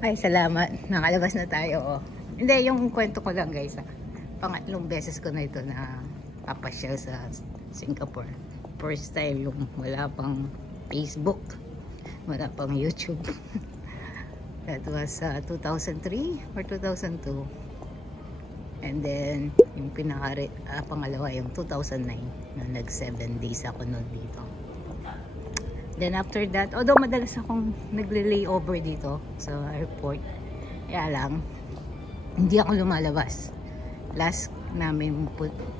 Ay, salamat. Nakalabas na tayo. Oh. Hindi, yung kwento ko lang guys. Pangatlong beses ko na ito na papasyal sa Singapore. First time yung wala pang Facebook. Wala pang YouTube. That was 2003 or 2002. And then, yung pangalawa yung 2009 na nag 7 days ako nun dito. Then after that, although madalas akong nagle-layover dito sa airport, kaya lang, hindi ako lumalabas. Last namin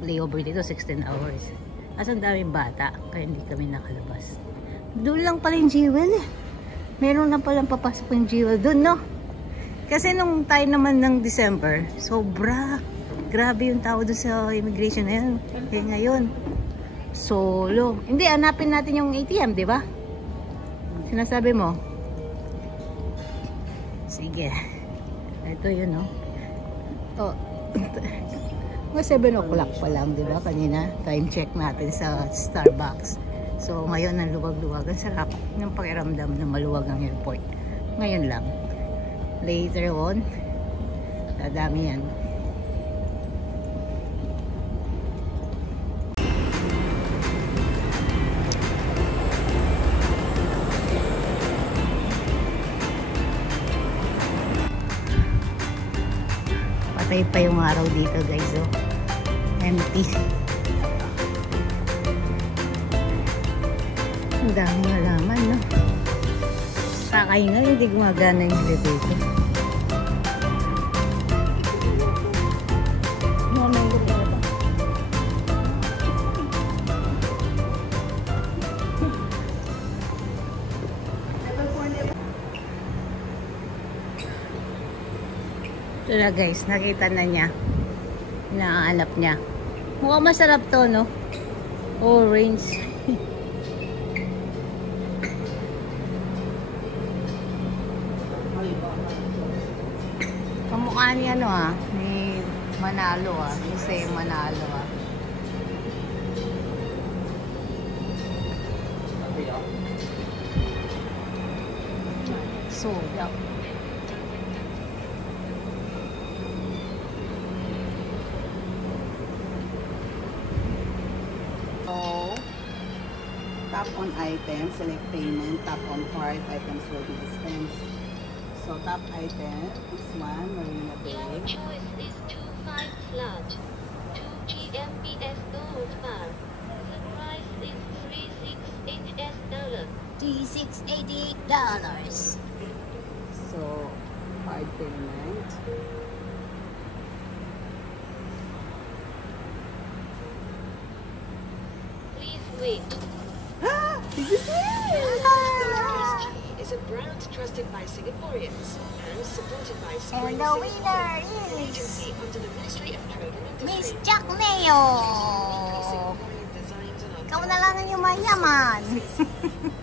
layover dito, 16 hours. As ang daming bata, kaya hindi kami nakalabas. Doon lang pala yung Jewel. Meron na palang papasok yung Jewel doon, no? Kasi nung time naman ng December, sobra. Grabe yung tao doon sa immigration na yun. Kaya ngayon, solo. Hindi, hanapin natin yung ATM, di ba? Sinasabi mo? Sige. Ito yun, no? Oh. Mga 7 o'clock pa lang, di ba? Kanina, time check natin sa Starbucks. So, ngayon, ang luwag-luwag. Ang sarap ng pakiramdam na maluwag ang airport. Ngayon lang. Later on, dadami yan. Patay pa yung araw dito guys, oh. Empty. Ang dami halaman, no? Kakaingal, hindi gumagana yung elevator. Ito na guys, nakita na niya. Inaanap niya. Mukhang masarap to, no? Orange. Kamukha niya, no, ni Manalo, Jose Manalo, So, yeah. Tap on item, select payment, tap on card, items will be dispensed. So tap item, this one, Marina Bay. Your choice is 25 flat, 2 GMBS gold bar. The price is $368. $368. So, card payment. Please wait. Is a brand trusted by Singaporeans and supported by Spring And the winner an is agency under the Ministry of Trade and Miss Industry. Jack Mayo. Singaporean designs on our Ikaw na lang yung mayaman.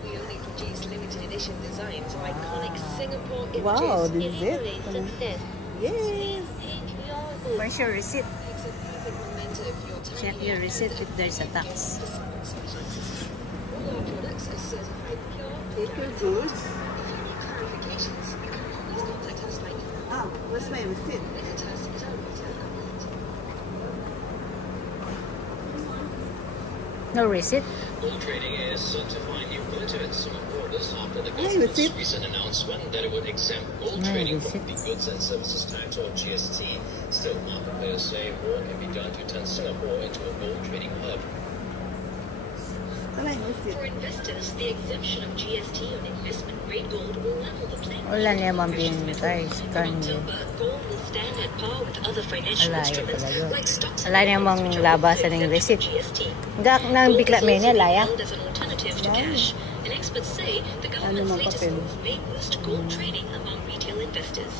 We only produce limited edition designs of iconic Singapore images. Wow, this is it. Emulate success. Yes. Paint your hood. Where's your receipt? Makes a perfect memento of your tiny Check your receipt if there's a tax. All our products are certified pure. Take your goods. If you need clarifications, you can always contact us by email. Ah, where's my receipt? Visit us at our retail outlet. No receipt? Gold trading is certified new glitter in Singapore this after the Hey, government's receipt. recent announcement that it would exempt gold Hey, trading from receipt. the goods and services tax or GST. Still, market players say more can be done to turn Singapore into a gold trading hub. Where's my receipt? For investors, the exemption of GST on investment-grade gold will level the playing field. Wala naman Precious bin metals. guys. From Kanyo. October, gold will stand at par with other financial Alaya instruments pala yun. like stocks and Wala bonds, namang which are labasan also ng exempt receipt. from GST. Gak nang Gold bigla is may also niya, being laya. held as an alternative to cash, and experts say the government's Ano latest papel? move may boost gold trading among retail investors.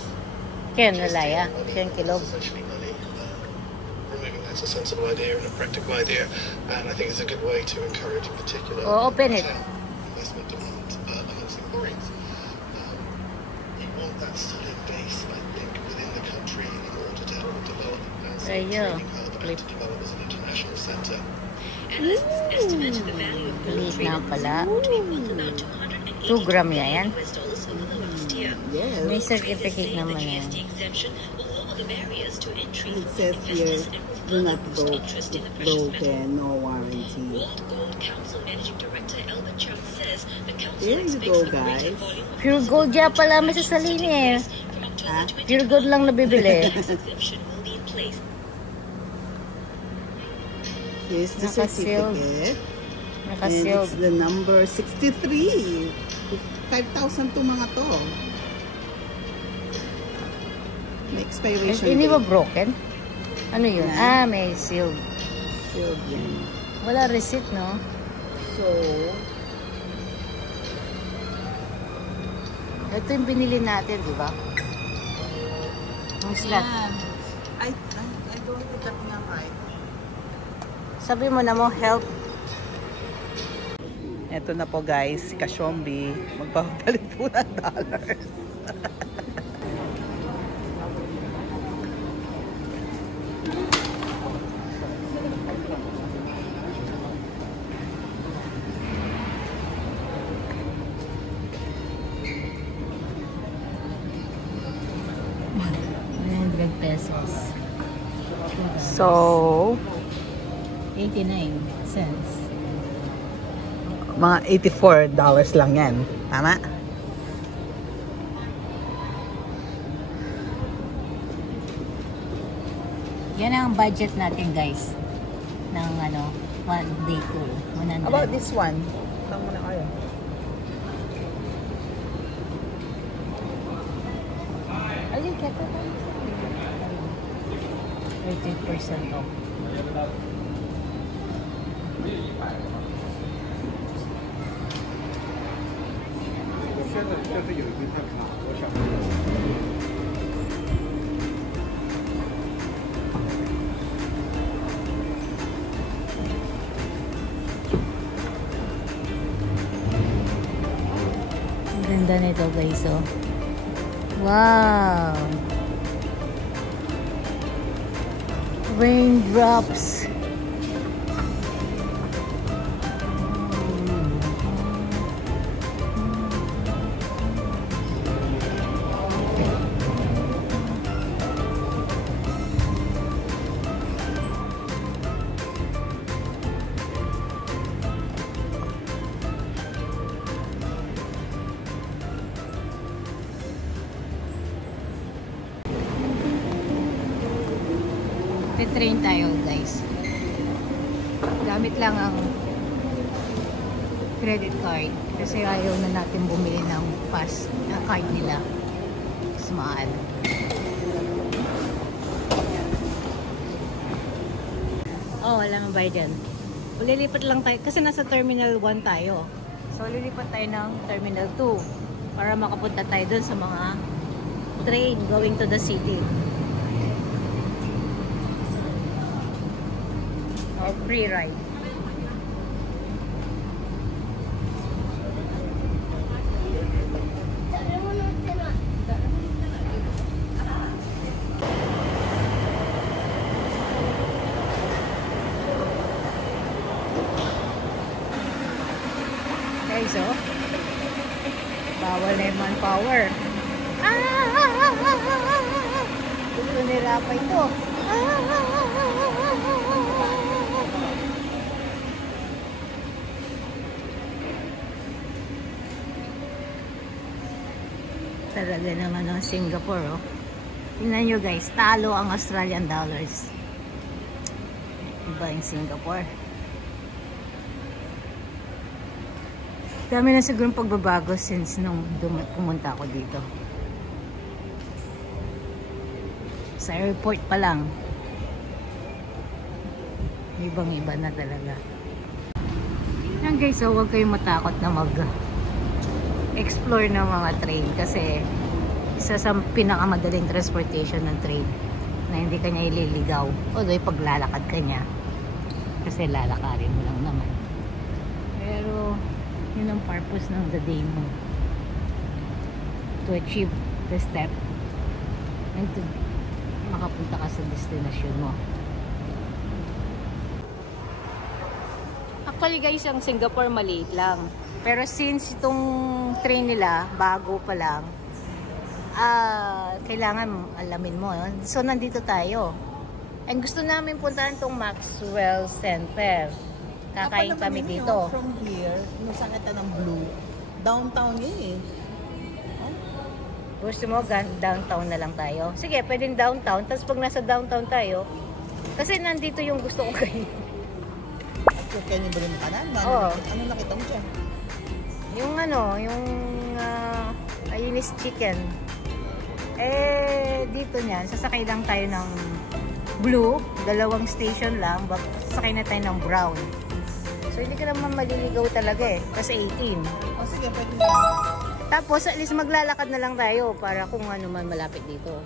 Kaya nalaya. 10 kilo. Essentially money. Removing that's a sensible idea and a practical idea, and I think it's a good way to encourage, in particular, Oh, open it. investment demand among Singaporeans. You want that solid base, I think, within the country in order to help develop as a Ayun. trading hub and to develop as an international centre. Analysts estimate the value of gold Liit na trading pala. to be worth about $280 2 gram yan. over the last year. Yes. May certificate naman eh. It says here, do not broke, if broken, no warranty. There you go, guys. Pure gold dyan pala may sasalini eh. Ha? Pure gold lang nabibili. Here's the Naka-sealed. certificate. And Naka-sealed. it's the number 63. 5,000 to mga to. May expiration Hindi ba date. broken? Ano yun? Yeah. Ah, may sealed. Sealed yan. Wala receipt, no? So, Ito yung binili natin, di ba? Ang slot. yan. I don't think that nga right. Sabi mo na mo, help. Ito na po guys, si Kashombi. Magpapalit po ng dollars. $100. So, 89 cents. mga $84 lang yan. Tama? Yan ang budget natin, guys. Ng ano, one day tour. 100. About this one? Saan muna kayo? Alin ka ito? 30% off. Ang ganda nito, guys, oh. Wow! Raindrops. Train tayo, guys. Gamit lang ang credit card kasi ayaw na natin bumili ng pass na card nila. Mas mahal. Oh, wala nga bayad dyan. Lilipat lang tayo kasi nasa Terminal 1 tayo. So, lilipat tayo ng Terminal 2 para makapunta tayo dun sa mga train going to the city. Or free ride. Guys, oh. Bawal na yung manpower. Gusto nila pa ito. Talaga naman ang Singapore, oh. Tingnan nyo, guys, talo ang Australian dollars. Iba yung Singapore. Dami na sigurong pagbabago since nung pumunta ako dito. Sa airport pa lang, ibang iba na talaga. Yan, guys, so huwag kayong matakot na explore ng mga train kasi isa sa pinakamadaling transportation ng train na hindi kanya ililigaw. Although paglalakad ka niya kasi lalakarin mo lang naman. Pero yun ang purpose ng the day mo, to achieve the step and to makapunta ka sa destination mo. Actually, guys, ang Singapore maliit lang. Pero since itong train nila, bago pa lang, kailangan alamin mo. So, nandito tayo. And gusto namin puntahan tong Maxwell Center. Kakain kami dito. From here, nung sakita ng Blue, downtown yun eh. Gusto mo, downtown na lang tayo? Sige, pwedeng downtown. Tapos pag nasa downtown tayo, kasi nandito yung gusto ko kayo. At kaya niyo ba rin makanan? Oo. Ano nakita mo dyan? Yung yung Ayunis Chicken. Dito niyan, sasakay lang tayo ng Blue. 2 station lang. Sasakay na tayo ng Brown. So, hindi ka naman maliligaw talaga eh. Kasi 18. O sige, pwede na. Tapos, at least maglalakad na lang tayo para kung ano man malapit dito.